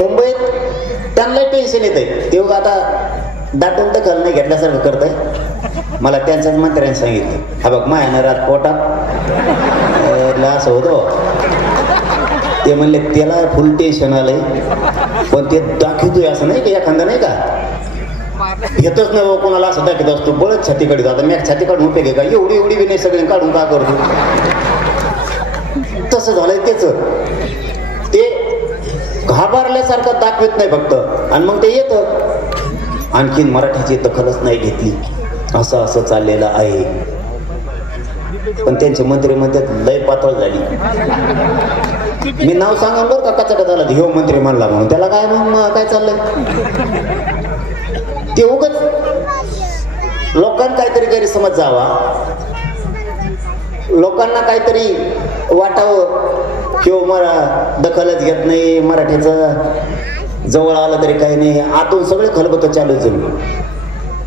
त्यांनाही टेन्शन येत आहे ते आता दाटून तर कल नाही घेतल्यासारखं करत आहे मला त्यांच्याच मंत्र्यांनी सांगितलं. हा बघ मायानं रात पोटात. असं होतं ते म्हणले त्याला फुल टेन्शन आलंय. पण ते दाखवतोय असं नाही की एखादा नाही का? येतच नाही बाबा कोणाला असं दाखवत असतो. बळच छातीकडे जातो. मी छाती काढून उपयोग आहे का? एवढी एवढी बी नाही सगळे काढून का करतो? तसं झालंय त्याच. ते घाबरल्यासारखं दाखवत नाही फक्त. आणि मग ते येतं. आणखीन मराठीची दखलच नाही घेतली. असं असं चाललेलं आहे. पण त्यांचे मंत्री म्हणतात लय पातळ झाली. मी नाव सांगा बरं का कचाका झाला. हो मंत्री म्हणला म्हणून. त्याला काय मग काय चाललंय? ते उगच लोकांना काहीतरी गैरसमज जावा. लोकांना काहीतरी वाटावं. किंवा मरा दखलच घेत नाही मराठीचं जवळ आलं तरी काही नाही. आतून सगळे खलबत चालू जणू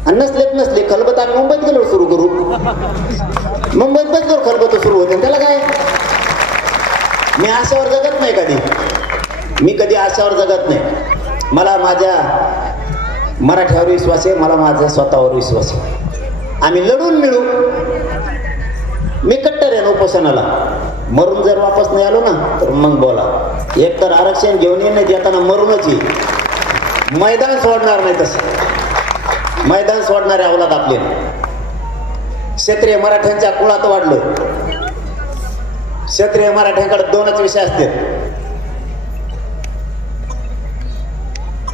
आणि नसलेत नसले खलबत आम्ही मुंबईत गेलो सुरू करू मुंबईत बसलो खलबत सुरू होते. त्याला काय? मी आशावर जगत नाही कधी. मी कधी आशावर जगत नाही. मला माझ्या मराठ्यावर विश्वास आहे मला माझ्या स्वतःवर विश्वास आहे. आम्ही लढून मिळू मी कट्टर आहे ना उपोषणाला. मरून जर वापस नाही आलो ना तर मग बोला. एक तर आरक्षण घेऊन येईल नाही येताना मरूनच येईल मैदान सोडणार नाही तसं. मैदान सोडणारे अवलाद आपले. क्षेत्रीय मराठ्यांच्या कुळात वाढलं. क्षेत्रीय मराठ्यांकडे दोनच विषय असतील.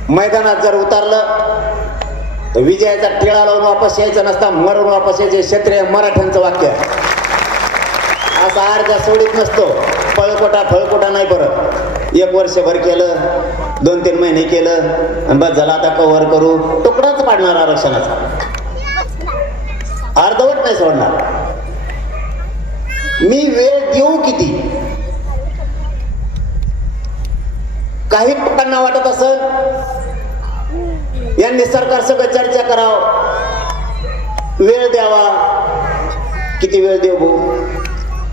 मैदानात जर उतरलं तर विजयाचा टिळा लावून वापस यायचं नसता मरून वापस यायचे क्षेत्रीय मराठ्यांचं वाक्य आहे. असा अर्धा सोडीत नसतो. फळकोटा फळकोटा नाही परत एक वर्षभर केलं दोन तीन महिने केलं बस झाला आता कव्हर करू. तुकडाच पाडणार आरक्षणाचा. अर्धवट नाही सोडणार. मी वेळ देऊ किती? काही लोकांना वाटत असल यांनी सरकार सगळं चर्चा करावं. वेळ द्यावा. किती वेळ देऊ? भाऊ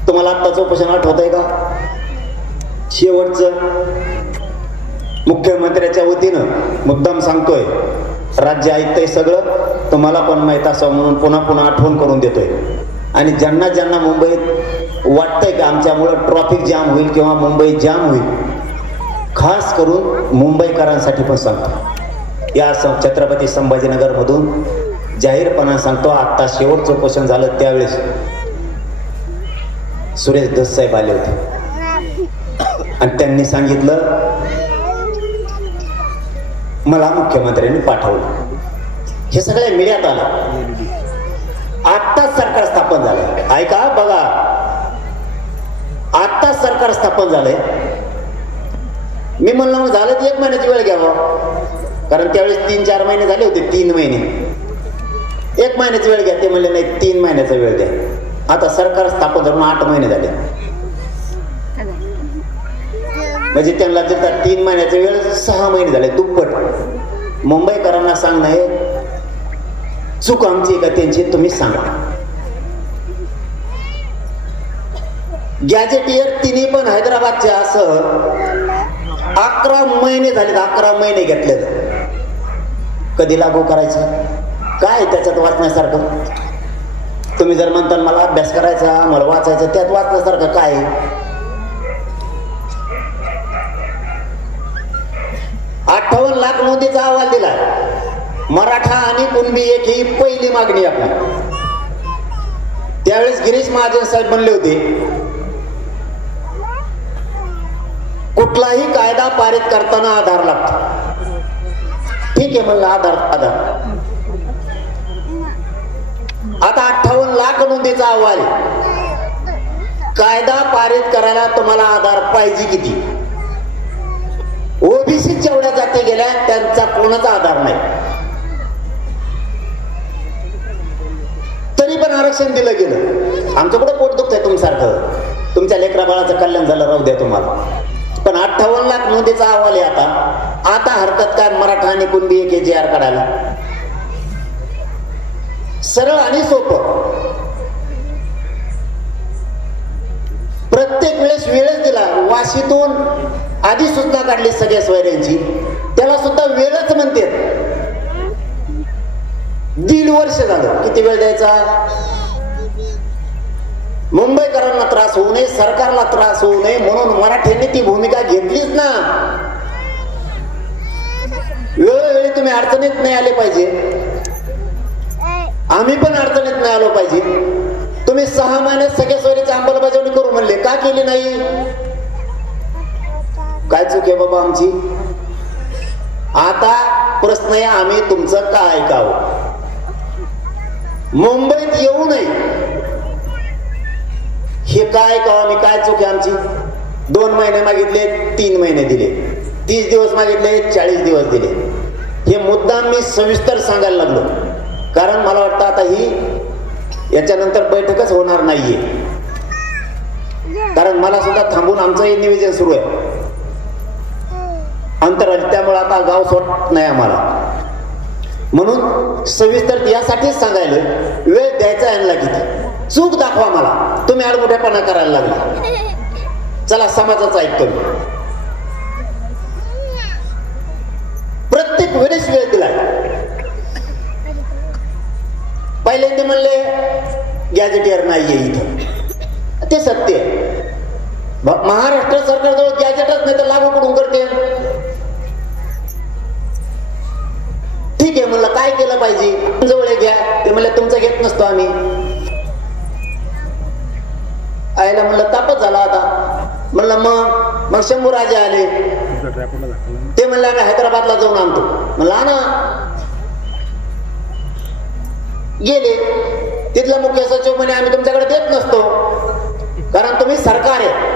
तुम्हाला आत्ताचं उपोषण आठवत आहे का? शेवटचं मुख्यमंत्र्याच्या वतीनं मुद्दाम सांगतोय राज्य ऐकतंय सगळं तुम्हाला पण माहीत असावं म्हणून पुन्हा पुन्हा आठवण करून देतोय. आणि ज्यांना ज्यांना मुंबईत वाटतंय की आमच्यामुळं ट्रॉफिक जाम होईल किंवा मुंबई जाम होईल खास करून मुंबईकरांसाठी पण सांगतो. या सं- छत्रपती संभाजीनगरमधून जाहीरपणा सांगतो आत्ता शेवटचं उपोषण झालं त्यावेळेस. सुरेश दस साहेब आले होते. आणि त्यांनी सांगितलं मला मुख्यमंत्र्यांनी पाठवलं. हे सगळ्या मीडियात आलं. आत्ताच सरकार स्थापन झालंय ऐका बघा. आत्ताच सरकार स्थापन झालंय. मी म्हणलं मग झालं तर एक महिन्याची वेळ घ्यावा. कारण त्यावेळेस तीन चार महिने झाले होते तीन महिने. एक महिन्याची वेळ घ्या ते म्हणले नाही तीन महिन्याचा वेळ द्या. आता सरकार स्थापन धरून आठ महिने झाले. म्हणजे त्यांना जर तीन महिन्याचा वेळ सहा महिने झाले दुप्पट. मुंबईकरांना सांगणं हे चूक आमची का त्यांची तुम्ही सांगा. गॅजेटियर तिन्ही पण हैदराबादच्या असं अकरा महिने झालेत अकरा महिने घेतले कधी लागू करायचं? काय त्याच्यात वाचण्यासारखं? तुम्ही जर म्हणताल मला अभ्यास करायचा मला वाचायचं त्यात वाचण्यासारखं काय? अठ्ठावन्न लाख नोंदीचा अहवाल दिला. मराठा आणि कुणबी एक ही पहिली मागणी आपली. त्यावेळेस गिरीश महाजन साहेब म्हणले होते कुठलाही कायदा पारित करताना आधार लागतो. ठीक आहे म्हणलं आधार आधार. आता अठ्ठावन्न नोंदीचा अहवाल. आहे. कायदा पारित करायला तुम्हाला आधार पाहिजे किती? ओबीसी जेवढ्या जाती गेल्या त्यांचा कोणाचा आधार नाही? तरी पण आरक्षण दिलं गेलं. आमचं कुठं पोट दुखत आहे तुमच्यासारखं. तुमच्या लेकरा बाळाचं कल्याण झालं राहू द्या तुम्हाला. पण अठ्ठावन्न लाख नोंदीचा अहवाल आहे आता. आता हरकत काय मराठा आणि कुणबी एक जे आर काढायला? सरळ आणि सोपं. प्रत्येक वेळेस वेळच दिला. वाशीतून आधी सूचना काढली सगळ्या स्वैर्यांची त्याला सुद्धा वेळच म्हणते. दीड वर्ष झालं. किती वेळ द्यायचा? मुंबईकरांना त्रास होऊ नये सरकारला त्रास होऊ नये म्हणून मराठ्यांनी ती भूमिका घेतलीच ना. वेळोवेळी तुम्ही अडचणीत नाही आले पाहिजे. आम्ही पण अडचणीत नाही आलो पाहिजे. त्यांनी सहा महिन्यात सगळ्या सोयरीची अंमलबजावणी करू म्हणले. का केली नाही? काय चूक आहे बाबा आमची? आता प्रश्न आहे आम्ही तुमचं का ऐकावं? मुंबईत येऊ नये. हे काय ऐकावं? आम्ही काय चूक आहे आमची? दोन महिने मागितले तीन महिने दिले. तीस दिवस मागितले चाळीस दिवस दिले. हे मुद्दाम मी सविस्तर सांगायला लागलो. कारण मला वाटतं आता ही याच्यानंतर बैठकच होणार नाहीये. कारण मला सुद्धा थांबून आमचंही निवेदन सुरू आहे. अंतर त्यामुळे आता गाव सोडत नाही आम्हाला. म्हणून सविस्तर यासाठीच सांगायला वेळ द्यायचा यांना किती? चूक दाखवा मला. तुम्ही आडमुठेपणा करायला लागला. चला समाजाचा ऐकतो प्रत्येक वेळेस वेळ दिलाय पहिल्यांदा म्हणले गॅजेटियर नाहीये इथं. ते सत्य महाराष्ट्र सरकारजवळ गॅजेटच नाही तर लागू कुठून करते? ठीक आहे म्हणलं काय केलं पाहिजे? जवळ घ्या. ते म्हणलं तुमचं घेत नसतो आम्ही. आयला म्हणलं तापच झाला आता. म्हणलं मग मग शंभू राजे आले ते म्हणलं आम्ही हैदराबादला जाऊन आणतो. म्हणलं आणा. गेले. तिथला मुख्य सचिव म्हणे आम्ही तुमच्याकडे देत नसतो. कारण तुम्ही सरकार आहे.